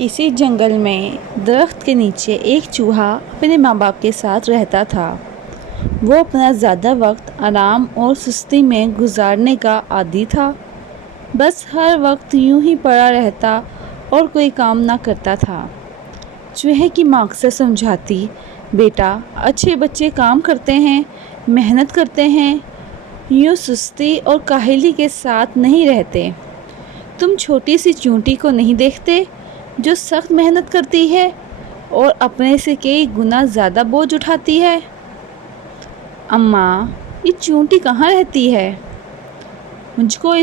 کسی جنگل میں درخت کے نیچے ایک چوہا اپنے ماں باپ کے ساتھ رہتا تھا۔ وہ اپنا زیادہ وقت آرام اور سستی میں گزارنے کا عادی تھا۔ بس ہر وقت یوں ہی پڑا رہتا اور کوئی کام نہ کرتا تھا۔ چوہے کی ماں اکثر سمجھاتی، بیٹا، اچھے بچے کام کرتے ہیں، محنت کرتے ہیں، یوں سستی اور کاہلی کے ساتھ نہیں رہتے۔ تم چھوٹی سی چیونٹی کو نہیں دیکھتے جو سخت محنت کرتی ہے اور اپنے سے کئی گنا زیادہ بوجھ اٹھاتی ہے؟ اماں، یہ چیونٹی کہاں رہتی ہے؟ مجھ کو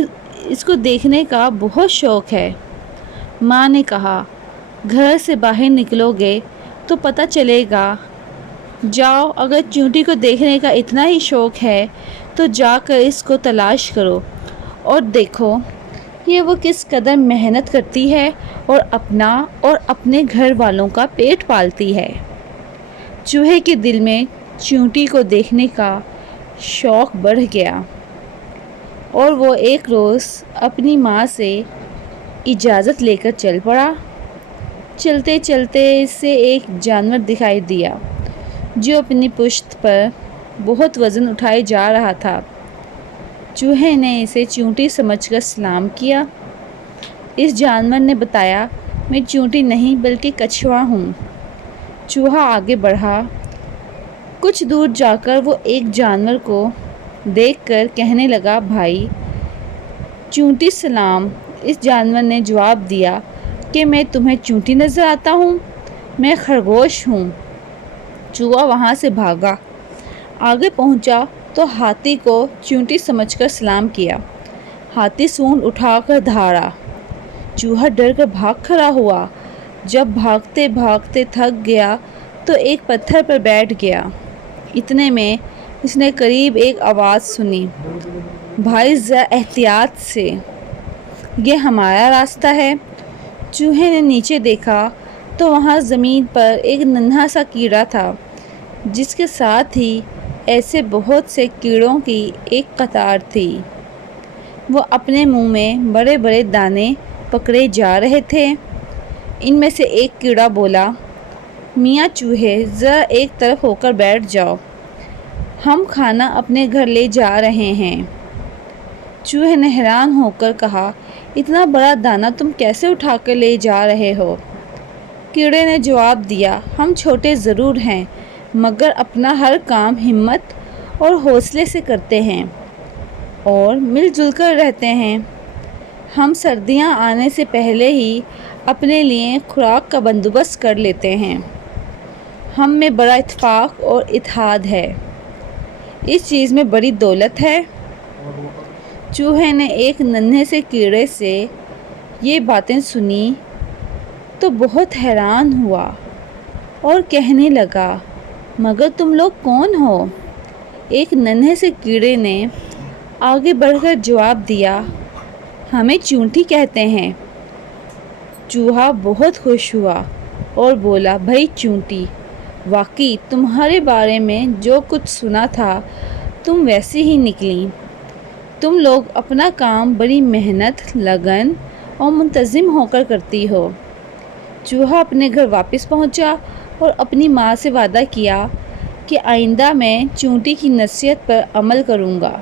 اس کو دیکھنے کا بہت شوق ہے، ماں نے کہا۔ گھر سے باہر نکلو گے تو پتہ چلے گا۔ جاؤ، اگر چیونٹی کو دیکھنے کا اتنا ہی شوق ہے تو جا کر اس کو تلاش کرو اور دیکھو یہ وہ کس قدر محنت کرتی ہے اور اپنا اور اپنے گھر والوں کا پیٹ پالتی ہے۔ چوہے کے دل میں چیونٹی کو دیکھنے کا شوق بڑھ گیا اور وہ ایک روز اپنی ماں سے اجازت لے کر چل پڑا۔ چلتے چلتے اسے ایک جانور دکھائی دیا جو اپنی پشت پر بہت وزن اٹھائے جا رہا تھا۔ چوہے نے اسے چیونٹی سمجھ کر سلام کیا۔ اس جانور نے بتایا، میں چیونٹی نہیں بلکہ کچھوا ہوں۔ چوہا آگے بڑھا۔ کچھ دور جا کر وہ ایک جانور کو دیکھ کر کہنے لگا، بھائی چیونٹی سلام۔ اس جانور نے جواب دیا کہ میں تمہیں چیونٹی نظر آتا ہوں؟ میں خرگوش ہوں۔ چوہا وہاں سے بھاگا۔ آگے پہنچا تو ہاتھی کو چیونٹی سمجھ کر سلام کیا۔ ہاتھی سونڈ اٹھا کر دھاڑا۔ چوہا ڈر کر بھاگ کھڑا ہوا۔ جب بھاگتے بھاگتے تھک گیا تو ایک پتھر پر بیٹھ گیا۔ اتنے میں اس نے قریب ایک آواز سنی، بھائی ذرا احتیاط سے، یہ ہمارا راستہ ہے۔ چوہے نے نیچے دیکھا تو وہاں زمین پر ایک ننھا سا کیڑا تھا جس کے ساتھ ہی ایسے بہت سے کیڑوں کی ایک قطار تھی۔ وہ اپنے منہ میں بڑے بڑے دانے پکڑے جا رہے تھے۔ ان میں سے ایک کیڑا بولا، میاں چوہے، ذرا ایک طرف ہو کر بیٹھ جاؤ، ہم کھانا اپنے گھر لے جا رہے ہیں۔ چوہے نے حیران ہو کر کہا، اتنا بڑا دانہ تم کیسے اٹھا کر لے جا رہے ہو؟ کیڑے نے جواب دیا، ہم چھوٹے ضرور ہیں مگر اپنا ہر کام ہمت اور حوصلے سے کرتے ہیں اور مل جل کر رہتے ہیں۔ ہم سردیاں آنے سے پہلے ہی اپنے لیے خوراک کا بندوبست کر لیتے ہیں۔ ہم میں بڑا اتفاق اور اتحاد ہے، اس چیز میں بڑی دولت ہے۔ چوہے نے ایک ننھے سے کیڑے سے یہ باتیں سنی تو بہت حیران ہوا اور کہنے لگا، مگر تم لوگ کون ہو؟ ایک ننھے سے کیڑے نے آگے بڑھ کر جواب دیا، ہمیں چیونٹی کہتے ہیں۔ چوہا بہت خوش ہوا اور بولا، بھئی چیونٹی، واقعی تمہارے بارے میں جو کچھ سنا تھا تم ویسی ہی نکلی۔ تم لوگ اپنا کام بڑی محنت، لگن اور منتظم ہو کر کرتی ہو۔ چوہا اپنے گھر واپس پہنچا اور اپنی ماں سے وعدہ کیا کہ آئندہ میں چیونٹی کی نصیحت پر عمل کروں گا۔